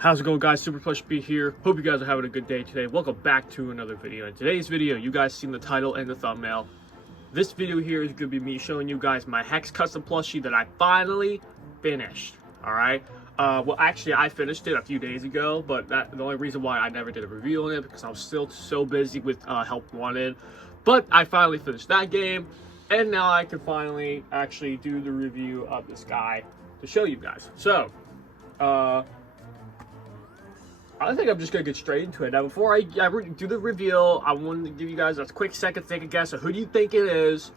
How's it going, guys? Super Plushy here. Hope you guys are having a good day today. Welcome back to another video. In today's video, you guys seen the title and the thumbnail. This video here is going to be me showing you guys my Hex Custom plushie that I finally finished. Alright? Well, actually, I finished it a few days ago, but the only reason why I never did a review on it because I was still so busy with Help Wanted. But I finally finished that game, and now I can finally actually do the review of this guy to show you guys. So, I think I'm just going to get straight into it. Now, before I do the reveal, I wanted to give you guys a quick second to take a guess of who do you think it is.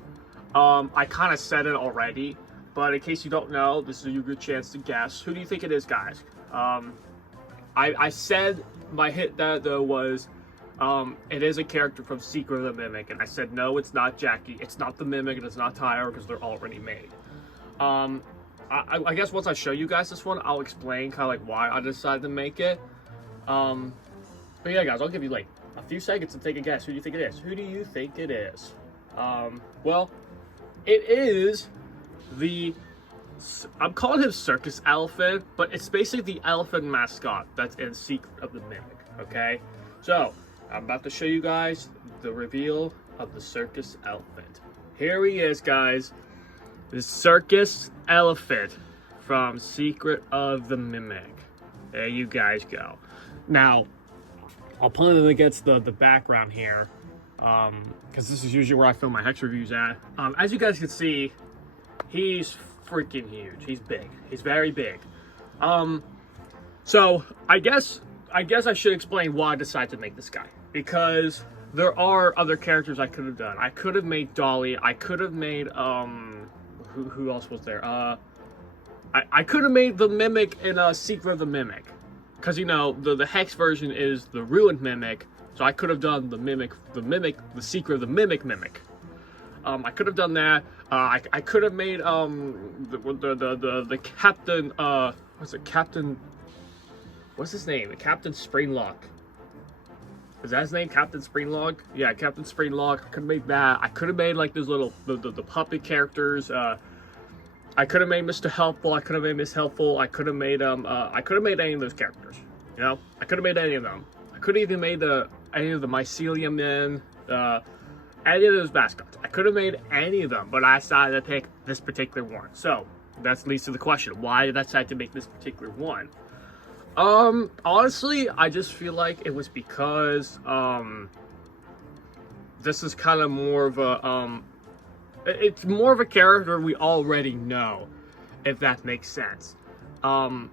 I kind of said it already, but in case you don't know, this is a good chance to guess. Who do you think it is, guys? I said my hit that, though, was it is a character from Secret of the Mimic, and I said, no, it's not Jackie, it's not the Mimic, and it's not Tyra, because they're already made. I guess once I show you guys this one, I'll explain kind of like why I decided to make it. But yeah, guys, I'll give you like a few seconds to take a guess. Who do you think it is? Who do you think it is? Well, it is I'm calling him Circus Elephant, but it's basically the elephant mascot that's in Secret of the Mimic, okay? So, I'm about to show you guys the reveal of the Circus Elephant. Here he is, guys. The Circus Elephant from Secret of the Mimic. There you guys go. Now, I'll put it against the background here, because this is usually where I film my Hex reviews at. As you guys can see, he's freaking huge. He's big. He's very big. So I guess I should explain why I decided to make this guy, because there are other characters I could have done. I could have made Dolly. I could have made who else was there? I could have made the Mimic in Secret of the Mimic. Because, you know, the Hex version is the Ruined Mimic, so I could have done the Secret of the Mimic. I could have done that. I could have made the Captain, what's his name? The Captain Springlock. Is that his name? Captain Springlock? Yeah, Captain Springlock. I could have made that. I could have made like those little the puppet characters. I could have made Mr. Helpful. I could have made Miss Helpful. I could have made any of those characters. You know, I could have made any of them. I could have even made any of the Mycelium Men, any of those mascots. I could have made any of them, but I decided to pick this particular one. So that leads to the question: why did I decide to make this particular one? Honestly, I just feel like it was because this is kind of more of a it's more of a character we already know, if that makes sense. And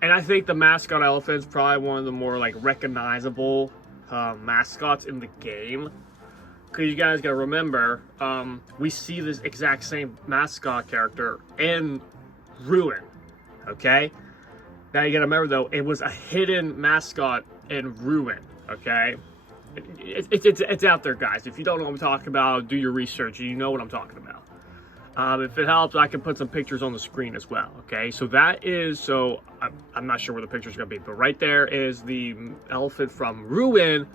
I think the mascot elephant is probably one of the more like recognizable mascots in the game. Because you guys gotta remember, we see this exact same mascot character in Ruin. Okay? Now you gotta remember though, it was a hidden mascot in Ruin. Okay? It's out there, guys. If you don't know what I'm talking about, do your research. You know what I'm talking about. If it helps, I can put some pictures on the screen as well. Okay, so that is, so I'm not sure where the picture's gonna be, but right there is the elephant from Ruin,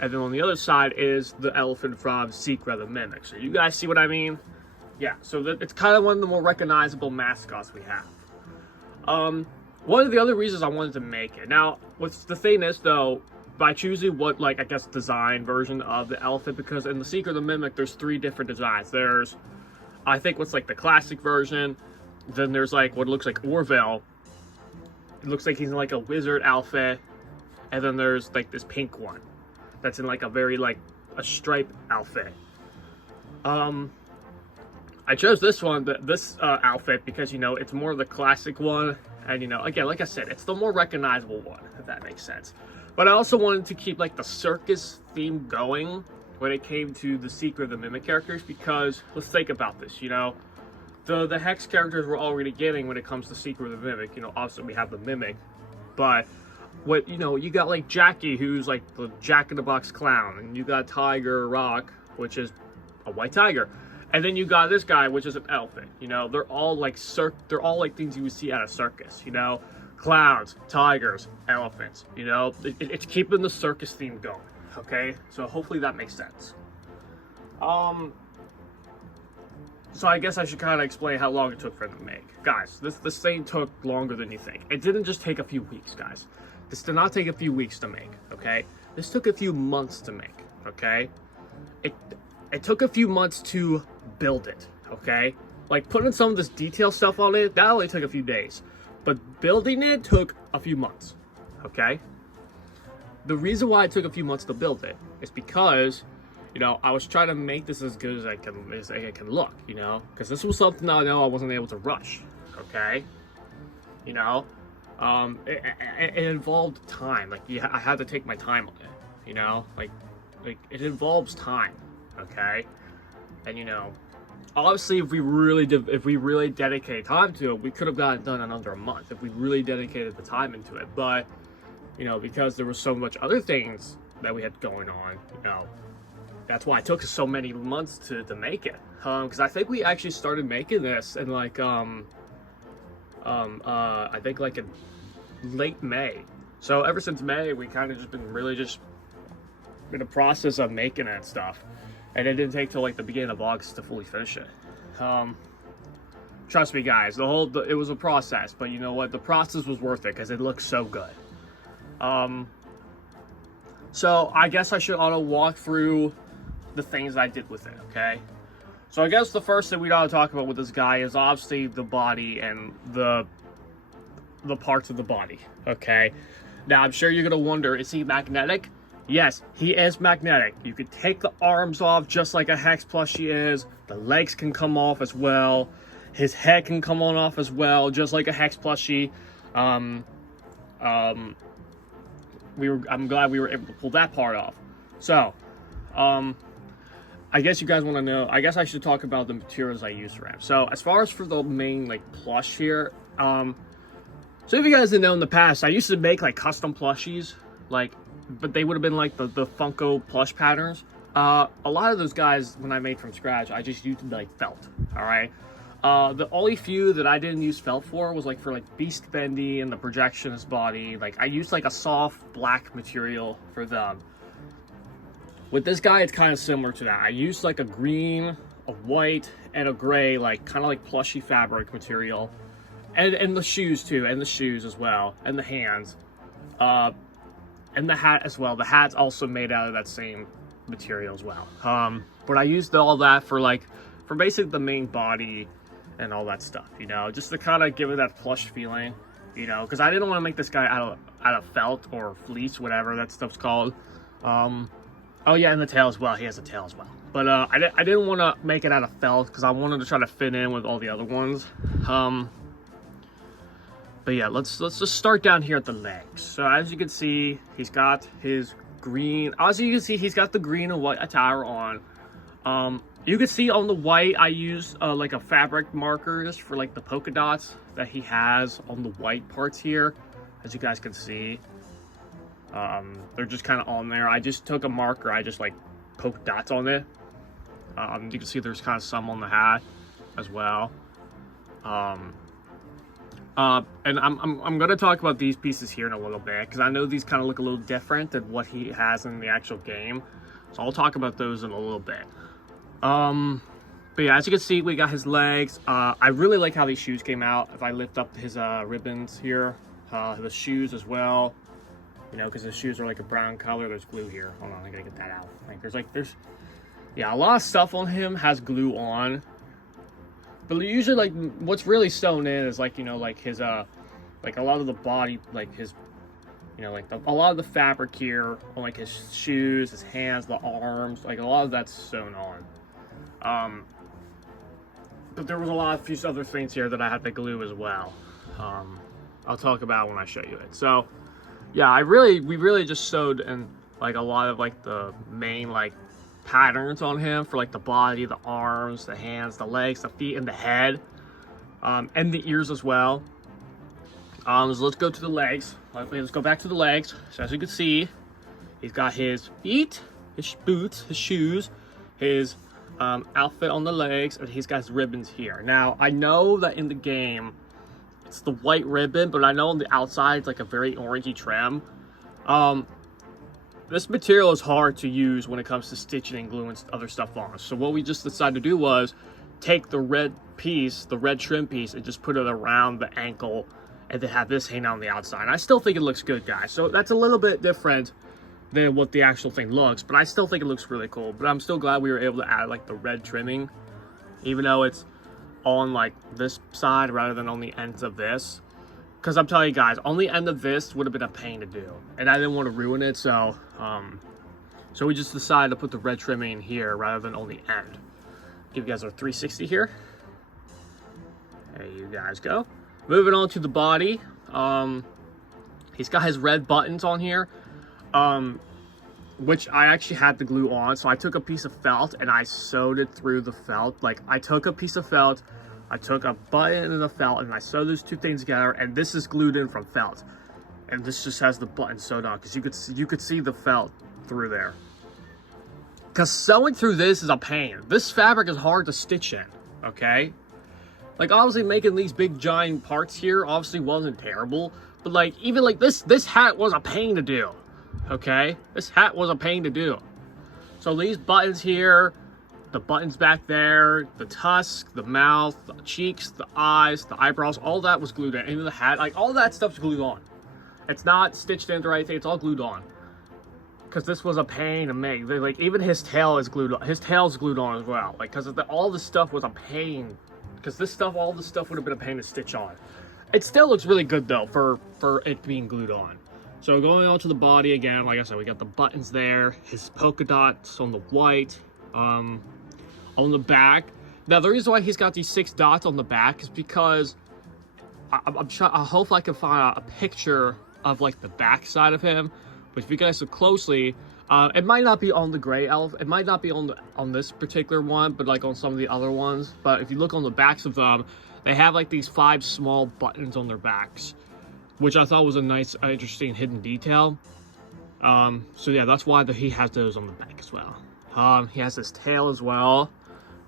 and then on the other side is the elephant from Secret of the Mimic. So you guys see what I mean? Yeah. So it's kind of one of the more recognizable mascots we have. One of the other reasons I wanted to make it. Now, what's the thing is though, by choosing what, like, I guess, design version of the elephant, because in the Secret of the Mimic, there's 3 different designs. There's, I think, what's like the classic version. Then there's like what looks like Orville. It looks like he's in like a wizard outfit. And then there's like this pink one that's in like a very like a striped outfit. I chose this one, this outfit, because, you know, it's more of the classic one, and, you know, again, like I said, it's the more recognizable one, if that makes sense. But I also wanted to keep like the circus theme going when it came to the Secret of the Mimic characters, because let's think about this, you know, the Hex characters we're already getting when it comes to Secret of the Mimic. You know, obviously we have the Mimic, but what, you know, you got like Jackie, who's like the Jack-in-the-Box clown, and you got Tiger Rock, which is a white tiger, and then you got this guy, which is an elephant. You know, they're all like things you would see at a circus, you know. Clowns, tigers, elephants, you know, it's keeping the circus theme going, okay? So hopefully that makes sense. So I guess I should kind of explain how long it took for them to make. Guys, this thing took longer than you think. It didn't just take a few weeks, guys. This did not take a few weeks to make, okay? This took a few months to make, okay? It took a few months to build it, okay? Like, putting some of this detail stuff on it, that only took a few days. But building it took a few months, okay? The reason why it took a few months to build it is because, you know, I was trying to make this as good as I can look, you know? Because this was something I know I wasn't able to rush, okay? You know? It involved time. Like, I had to take my time on it, you know? Like it involves time, okay? And, you know, obviously, if we really dedicated time to it, we could have gotten it done in under a month if we really dedicated the time into it. But, you know, because there was so much other things that we had going on, you know, that's why it took so many months to make it. Because I think we actually started making this in like I think like in late May. So ever since May, we kind of just been really just in the process of making that stuff. And it didn't take till like the beginning of August to fully finish it. Trust me, guys, it was a process, but you know what? The process was worth it because it looks so good. So I guess I should auto walk through the things I did with it, okay? So I guess the first thing we gotta talk about with this guy is obviously the body and the parts of the body, okay? Now I'm sure you're gonna wonder, is he magnetic? Yes, he is magnetic. You can take the arms off just like a Hex Plushie is. The legs can come off as well. His head can come on off as well, just like a Hex Plushie. I'm glad we were able to pull that part off. So, I guess you guys want to know, I guess I should talk about the materials I use for him. So, as far as for the main, like, plush here, so if you guys didn't know in the past, I used to make, like, custom plushies, like, but they would have been like the Funko plush patterns. A lot of those guys, when I made from scratch, I just used like felt, all right? The only few that I didn't use felt for was like for like Beast Bendy and the Projectionist body. Like I used like a soft black material for them. With this guy, it's kind of similar to that. I used like a green, a white, and a gray, like kind of like plushy fabric material. And the shoes too, and the shoes as well, and the hands. And the hat as well. The hat's also made out of that same material as well. But I used all that for basically the main body and all that stuff, you know, just to kind of give it that plush feeling, you know, because I didn't want to make this guy out of felt or fleece, whatever that stuff's called. Oh yeah, and the tail as well. He has a tail as well. But I didn't want to make it out of felt because I wanted to try to fit in with all the other ones. But yeah, let's just start down here at the legs. So as you can see, he's got his green. As you can see, he's got the green and white attire on. You can see on the white, I used like a fabric markers for like the polka dots that he has on the white parts here. As you guys can see, they're just kind of on there. I just took a marker. I just like poked dots on it. You can see there's kind of some on the hat as well. And I'm going to talk about these pieces here in a little bit because I know these kind of look a little different than what he has in the actual game. So I'll talk about those in a little bit. But yeah, as you can see, we got his legs. I really like how these shoes came out. If I lift up his ribbons here, the shoes as well, you know, because his shoes are like a brown color. There's glue here. Hold on, I gotta get that out. There's yeah, a lot of stuff on him has glue on. But usually, like, what's really sewn in is, like, you know, like his, like, a lot of the body, like, his, you know, like, a lot of the fabric here, on, like, his shoes, his hands, the arms, like, a lot of that's sewn on. But there was a few other things here that I had to glue as well. I'll talk about when I show you it. So, yeah, we really just sewed in, like, a lot of, like, the main, like, patterns on him for like the body, the arms, the hands, the legs, the feet, and the head, and the ears as well. So let's go to the legs. Let's go back to the legs. So as you can see, he's got his feet, his boots, his shoes, his outfit on the legs, and he's got his ribbons here. Now I know that in the game it's the white ribbon, but I know on the outside it's like a very orangey trim. This material is hard to use when it comes to stitching and gluing other stuff on. So what we just decided to do was take the red piece, the red trim piece, and just put it around the ankle, and then have this hang on the outside. And I still think it looks good, guys. So that's a little bit different than what the actual thing looks, but I still think it looks really cool. But I'm still glad we were able to add like the red trimming, even though it's on like this side rather than on the ends of this. Because I'm telling you guys, on the end of this would have been a pain to do, and I didn't want to ruin it, so so we just decided to put the red trimming in here rather than on the end. Give you guys a 360 here. There you guys go. Moving on to the body. He's got his red buttons on here, which I actually had to glue on. So I took a piece of felt and I sewed it through the felt. Like, I took a piece of felt, I took a button and a felt, and I sewed those two things together, and this is glued in from felt. And this just has the button sewed on, because you could see the felt through there. Because sewing through this is a pain. This fabric is hard to stitch in, okay? Like, obviously making these big giant parts here obviously wasn't terrible, but like, even like this hat was a pain to do, okay? This hat was a pain to do. So these buttons here, the buttons back there, the tusk, the mouth, the cheeks, the eyes, the eyebrows, all that was glued in. Even the hat, like all that stuff's glued on. It's not stitched into or anything, it's all glued on. Because this was a pain to make. Like, even his tail is glued on. His tail's glued on as well. Like, because all this stuff was a pain. Because this stuff, all this stuff would have been a pain to stitch on. It still looks really good though for it being glued on. So going on to the body again, like I said, we got the buttons there, his polka dots on the white, on the back. Now the reason why he's got these 6 dots on the back is because I'm trying. I hope I can find a picture of like the back side of him. But if you guys look closely, it might not be on the gray elf. It might not be on this particular one, but like on some of the other ones. But if you look on the backs of them, they have like these 5 small buttons on their backs, which I thought was a nice, interesting hidden detail. So yeah, that's why he has those on the back as well. He has his tail as well,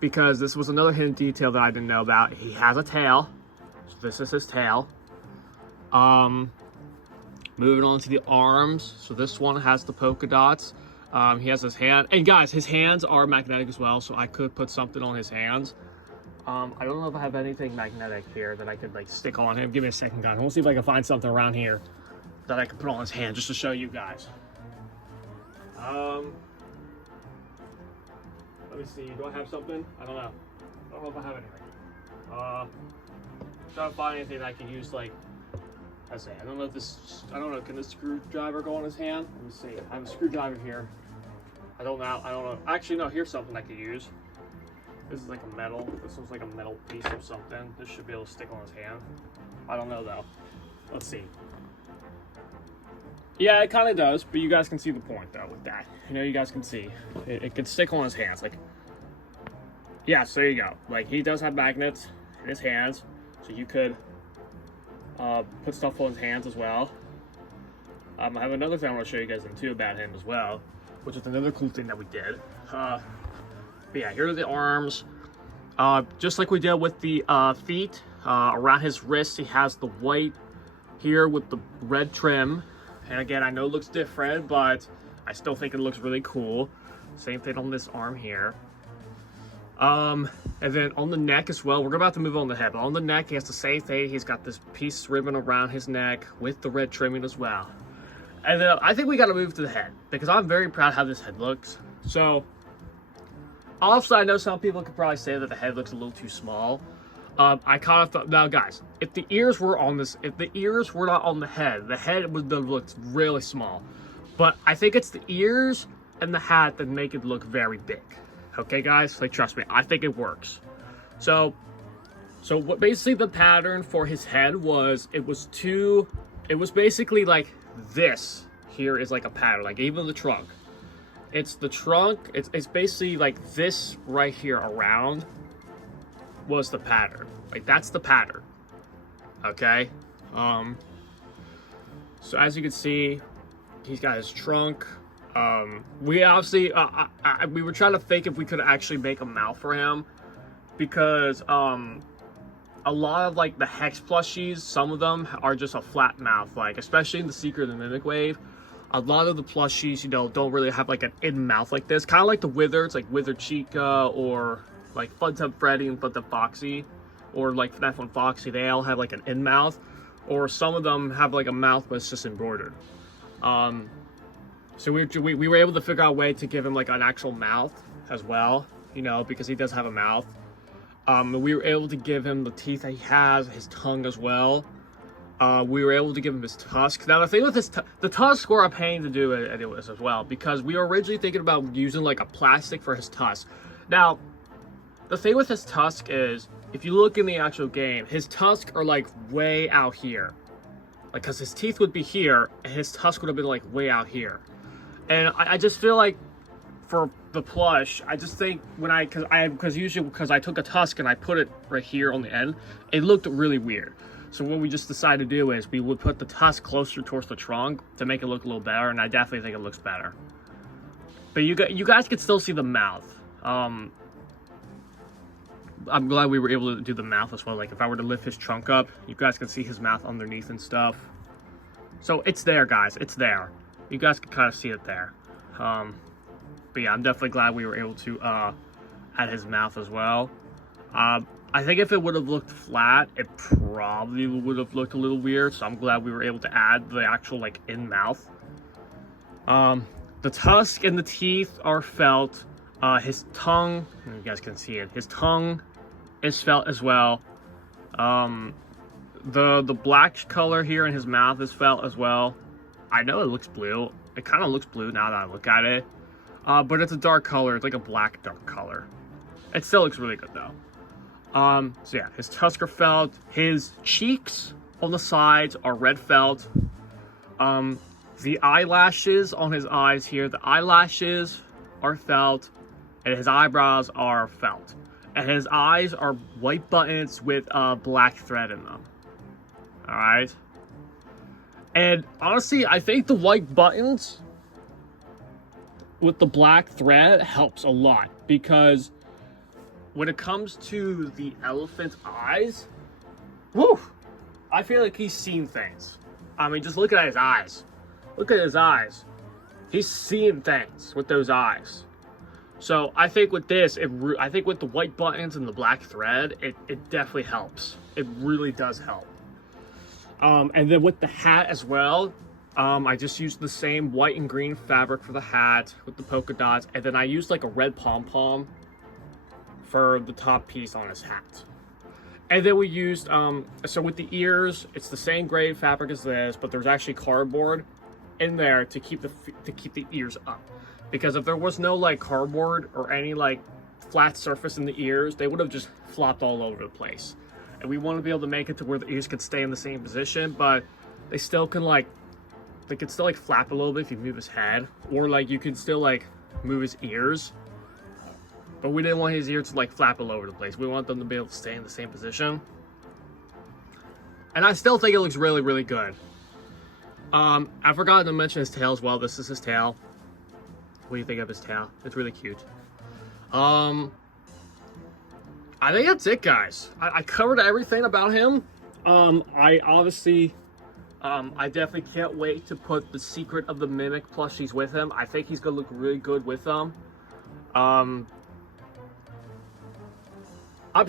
because this was another hidden detail that I didn't know about. He has a tail. So this is his tail. Moving on to the arms. So this one has the polka dots. He has his hand. And guys, his hands are magnetic as well, so I could put something on his hands. I don't know if I have anything magnetic here that I could like stick on him. Give me a second, guys. I want to see if I can find something around here that I can put on his hand just to show you guys. Let me see. Do I have something? I don't know. I don't know if I have anything. Trying to find anything that I can use, like, I say, I don't know if this, I don't know, can this screwdriver go on his hand? Let me see. I have a screwdriver here. I don't know. Actually, no, here's something I could use. This is like a metal. This one's like a metal piece or something. This should be able to stick on his hand. I don't know though. Let's see. Yeah, it kind of does, but you guys can see the point though with that. You know, you guys can see. It can stick on his hands. Like, yeah, so there you go. Like, he does have magnets in his hands, so you could put stuff on his hands as well. I have another thing I want to show you guys too about him as well, which is another cool thing that we did. But yeah, here are the arms. Just like we did with the feet, around his wrists he has the white here with the red trim. And again, I know it looks different, but I still think it looks really cool. Same thing on this arm here. And then on the neck as well, we're about to move on the head, but on the neck he has the same thing. He's got this piece ribbon around his neck with the red trimming as well. And then I think we got to move to the head, because I'm very proud how this head looks. So also, I know some people could probably say that the head looks a little too small. I kind of thought, now guys, if the ears were on this, if the ears were not on the head would have looked really small. But I think it's the ears and the hat that make it look very big. Okay, guys, like, trust me, I think it works. So what basically the pattern for his head was, it was basically like this here is like a pattern, like even the trunk. It's the trunk, it's basically like this right here around was the pattern. Like, that's the pattern. Okay? So as you can see, he's got his trunk. We obviously, we were trying to think if we could actually make a mouth for him, because a lot of like the Hex plushies, some of them are just a flat mouth, like especially in the Secret and the Mimic Wave. A lot of the plushies, you know, don't really have like an in mouth like this, kind of like the Wither. It's like Wither Chica or Like FNaF Freddy and FNaF Foxy, or like FNaF 1 Foxy, they all have like an in mouth, or some of them have like a mouth but it's just embroidered. So we were able to figure out a way to give him like an actual mouth as well, you know, because he does have a mouth. We were able to give him the teeth that he has, his tongue as well. We were able to give him his tusk. Now the thing with the tusk were a pain to do anyways as well, because we were originally thinking about using like a plastic for his tusk. Now, the thing with his tusk is, if you look in the actual game, his tusks are like way out here. Like, cause his teeth would be here, and his tusk would have been like way out here. And I just feel like for the plush, I just think when because usually I took a tusk and I put it right here on the end, it looked really weird. So what we just decided to do is we would put the tusk closer towards the trunk to make it look a little better, and I definitely think it looks better. But you guys can still see the mouth. I'm glad we were able to do the mouth as well. Like, if I were to lift his trunk up, you guys can see his mouth underneath and stuff. So it's there, guys. It's there. You guys can kind of see it there. But yeah, I'm definitely glad we were able to add his mouth as well. I think if it would have looked flat, it probably would have looked a little weird. So I'm glad we were able to add the actual like in mouth. The tusk and the teeth are felt. His tongue, you guys can see it. His tongue is felt as well. The black color here in his mouth is felt as well. I know it looks blue. It kind of looks blue now that I look at it. But it's a dark color. It's like a black dark color. It still looks really good though. So yeah, his tusks are felt. His cheeks on the sides are red felt. The eyelashes on his eyes here, the eyelashes are felt. And his eyebrows are felt. And his eyes are white buttons with a black thread in them. Alright? And honestly, I think the white buttons with the black thread helps a lot. Because when it comes to the elephant's eyes, whew, I feel like he's seen things. I mean, just look at his eyes. Look at his eyes. He's seeing things with those eyes. So I think with this, I think with the white buttons and the black thread, it definitely helps. It really does help. And then with the hat as well, I just used the same white and green fabric for the hat with the polka dots. And then I used like a red pom-pom for the top piece on his hat. And then we used, so with the ears, it's the same gray fabric as this, but there's actually cardboard in there to keep the ears up. Because if there was no like cardboard or any like flat surface in the ears, they would have just flopped all over the place. And we want to be able to make it to where the ears could stay in the same position, but they still can like, they could still like flap a little bit if you move his head, or like you could still like move his ears. But we didn't want his ears to like flap all over the place. We want them to be able to stay in the same position. And I still think it looks really, really good. I forgot to mention his tail as well. This is his tail. What do you think of his tail? It's really cute. I think that's it, guys. I covered everything about him. I obviously, I definitely can't wait to put the Secret of the Mimic plushies with him. I think he's gonna look really good with them. I'm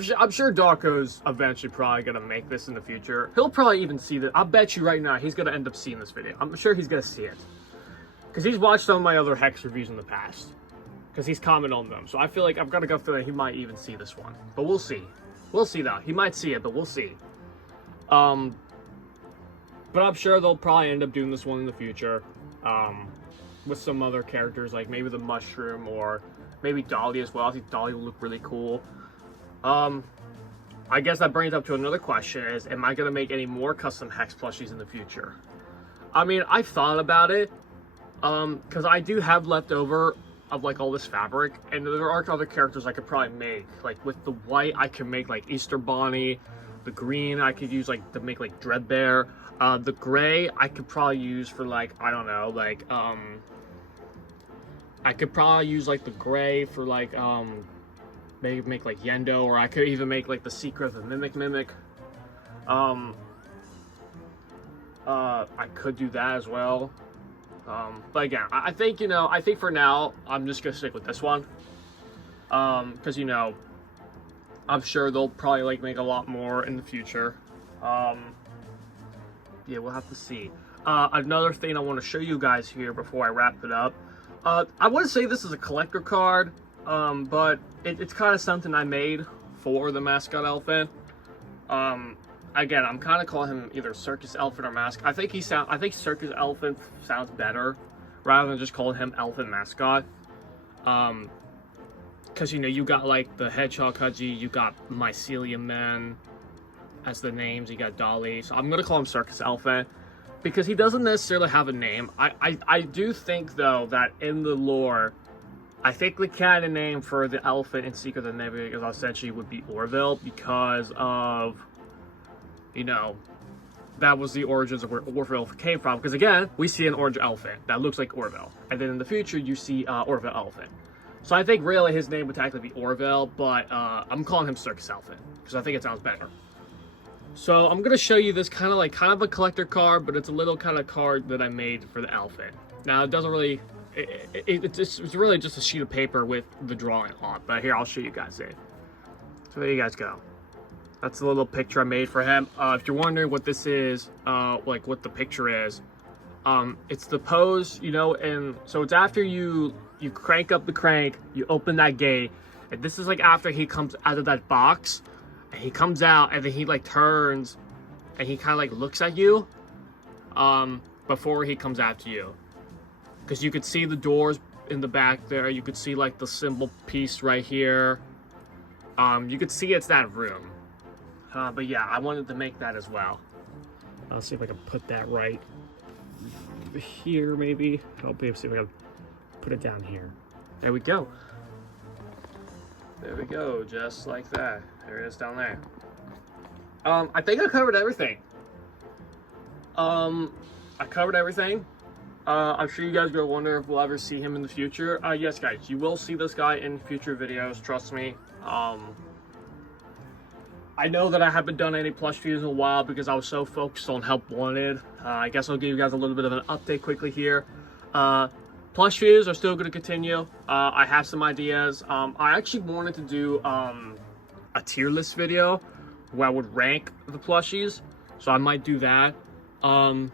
sure Darko's eventually probably gonna make this in the future. He'll probably even see that. I'll bet you right now he's gonna end up seeing this video. I'm sure he's gonna see it. Because he's watched some of my other Hex reviews in the past. Because he's commented on them. So I feel like I've got to go feel that he might even see this one. But we'll see. We'll see though. He might see it, but we'll see. But I'm sure they'll probably end up doing this one in the future. With some other characters, like maybe the Mushroom or maybe Dolly as well. I think Dolly will look really cool. I guess that brings up to another question is, am I going to make any more custom Hex plushies in the future? I mean, I've thought about it. Because I do have leftover of like all this fabric, and there are other characters I could probably make. Like with the white, I can make like Easter Bonnie. The green, I could use like to make like Dreadbear. The gray, I could probably use for like, I don't know, like I could probably use like the gray for like maybe make like Yendo, or I could even make like the Secret of the Mimic. I could do that as well. But again, I think, you know, I think for now, I'm just going to stick with this one. Because, you know, I'm sure they'll probably like make a lot more in the future. Yeah, we'll have to see. Another thing I want to show you guys here before I wrap it up. I wouldn't say this is a collector card, but it's kind of something I made for the mascot elephant. Again, I'm kind of calling him either circus elephant or mascot. I think circus elephant sounds better rather than just calling him elephant mascot. Because you know, you got like the hedgehog Hudgy, you got mycelium man as the names, you got Dolly. So I'm gonna call him circus elephant because he doesn't necessarily have a name. I do think though that in the lore, I think the canon name for the elephant in Secret of the Nebula essentially would be Orville because of, you know, that was the origins of where Orville came from. Because again, we see an orange elephant that looks like Orville, and then in the future you see Orville elephant. So I think really his name would technically be Orville, but I'm calling him Circus Elephant because I think it sounds better. So I'm gonna show you this kind of a collector card, but it's a little kind of card that I made for the elephant. Now it doesn't really, it's really just a sheet of paper with the drawing on. But here, I'll show you guys it. So there you guys go. That's a little picture I made for him. If you're wondering what this is, like what the picture is, it's the pose, you know, and so it's after you crank up the crank, you open that gate, and this is like after he comes out of that box, and he comes out, and then he like turns, and he kind of like looks at you, before he comes after you, because you could see the doors in the back there, you could see like the symbol piece right here, you could see it's that room, but yeah, I wanted to make that as well. I'll see if I can put that right here, maybe. I'll be able to see if I can put it down here. There we go. There we go, just like that. There it is down there. I think I covered everything. I covered everything. I'm sure you guys are gonna wonder if we'll ever see him in the future. Yes, guys, you will see this guy in future videos. Trust me. I know that I haven't done any plush views in a while because I was so focused on Help Wanted. I guess I'll give you guys a little bit of an update quickly here. Plush views are still going to continue. I have some ideas. I actually wanted to do a tier list video where I would rank the plushies, so I might do that. I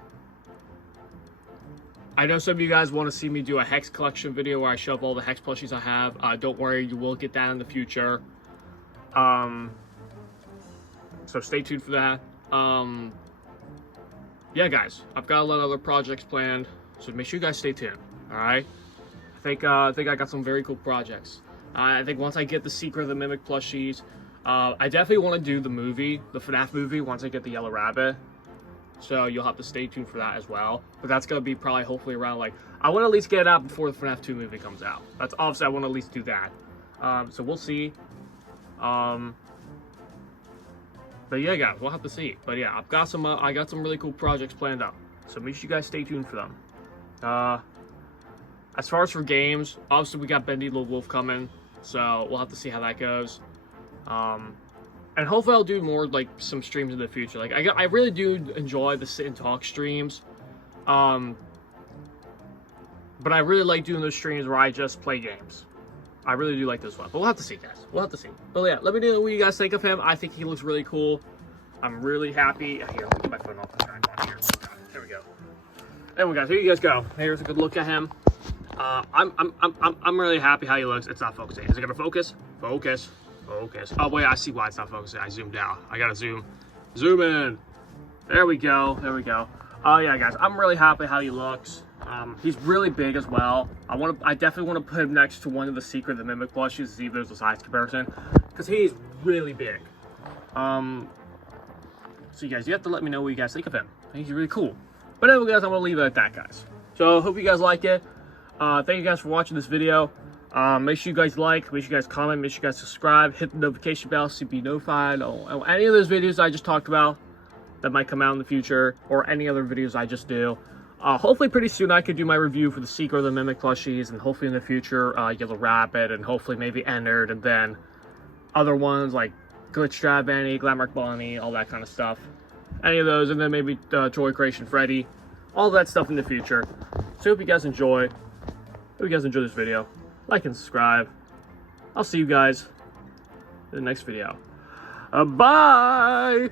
know some of you guys want to see me do a Hex collection video where I show up all the Hex plushies I have. Don't worry, you will get that in the future. So stay tuned for that. Yeah, guys, I've got a lot of other projects planned, so make sure you guys stay tuned. All right. I think I got some very cool projects. I think once I get the Secret of the Mimic plushies, I definitely want to do the movie, the FNaF movie, once I get the Yellow Rabbit. So you'll have to stay tuned for that as well. But that's gonna be probably hopefully around like, I want to at least get it out before the FNaF 2 movie comes out. That's obviously I want to at least do that. So we'll see. But yeah, guys, we'll have to see. But yeah, I got some really cool projects planned out. So make sure you guys stay tuned for them. As far as for games, obviously we got Bendy Little Wolf coming, so we'll have to see how that goes. And hopefully I'll do more like some streams in the future. Like I really do enjoy the sit and talk streams, but I really like doing those streams where I just play games. I really do like this one, but we'll have to see, guys. We'll have to see. But yeah, let me know what you guys think of him. I think he looks really cool. I'm really happy. Here, let me get my phone off the tripod here. There we go. There we go. Here you guys go. Here's a good look at him. I'm really happy how he looks. It's not focusing. Is it gonna focus? Focus. Focus. Oh wait, I see why it's not focusing. I zoomed out. I gotta zoom in. There we go. There we go. Oh yeah, guys. I'm really happy how he looks. He's really big as well. I definitely want to put him next to one of the Secret of the Mimic plushies to see if there's a size comparison, because he's really big. So you guys, you have to let me know what you guys think of him. I think he's really cool. But anyway, guys, I'm gonna leave it at that, guys. So hope you guys like it. Thank you guys for watching this video. Make sure you guys like, make sure you guys comment, make sure you guys subscribe, hit the notification bell so you be notified on any of those videos I just talked about that might come out in the future, or any other videos I just do. Hopefully pretty soon I could do my review for the Secret of the Mimic plushies, and hopefully in the future Yellow Rabbit, and hopefully maybe Ennard, and then other ones like Glitch Trap Benny, Glamrock Bonnie, all that kind of stuff. Any of those, and then maybe Joy Creation Freddy, all that stuff in the future. So hope you guys enjoy. Hope you guys enjoy this video. Like and subscribe. I'll see you guys in the next video. Bye!